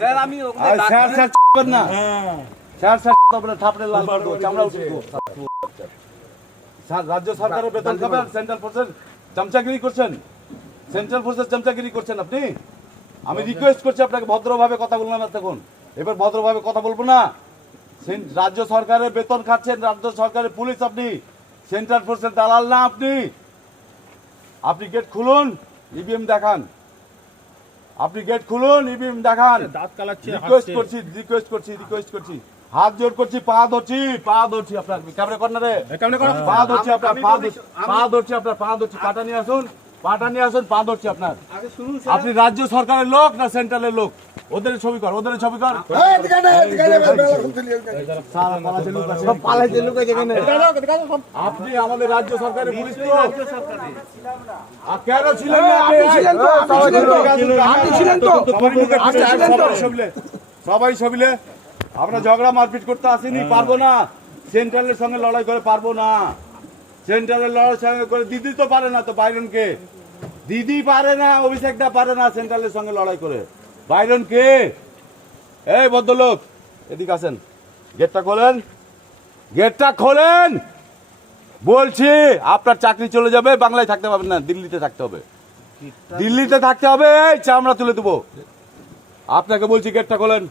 Sir আমি sir sir করবেন না, স্যার স্যার বলে থাপড়ে লাল করে দেবো, চামড়া উঠিয়ে দেবো। স্যার রাজ্য সরকারের বেতন খাবেন, সেন্ট্রাল ফোর্সের চামচাগিরি করছেন, সেন্ট্রাল ফোর্সের চামচাগিরি করছেন আপনি। আমি রিকোয়েস্ট করছি আপনাকে ভদ্রভাবে কথা বললাম এতক্ষণ, এবার ভদ্রভাবে কথা বলবো না। রাজ্য সরকারের বেতন খাচ্ছেন, রাজ্য সরকারের পুলিশ আপনি, সেন্ট্রাল ফোর্সের দালাল না আপনি। আপনি গেট খুলুন, ইভিএম দেখান, আপনি গেট খুলুন, ইভিএম দেখান। রিকোয়েস্ট করছি, হাত জোর করছি, পা ধরছি আপনার ক্যামেরা কর্নারে, পা ধরছি আপনার, পা ধরছি, পাটা নিয়ে আসুন, পা ধরছি আপনার। আপনি রাজ্য সরকারের লোক না সেন্ট্রালের লোক? ওদের ছবি কর। আপনি আমাদের রাজ্য সরকারের পুলিশ তো কেন ছিলেন না? সবাই সবিলে আমরা ঝগড়া মারপিট করতে আসিনি, পারবো না। সেন্ট্রালের সঙ্গে লড়াই করে পারবো না, সেন্ট্রালের লড়াই সঙ্গে করে। দিদি তো পারে না, তো বাইরনকে দিদি পারে না, অভিষেকটা পারে না সেন্ট্রালের সঙ্গে লড়াই করে। বাইরন কে? এই ভদ্রলোক এদিকে আসেন, গেটটা খোলেন, গেটটা খোলেন বলছি। আপনার চাকরি চলে যাবে, বাংলায় থাকতে পারবেন না, দিল্লিতে থাকতে হবে, দিল্লিতে থাকতে হবে। এই চামড়া তুলে দেবো, আপনাকে বলছি গেটটা খোলেন।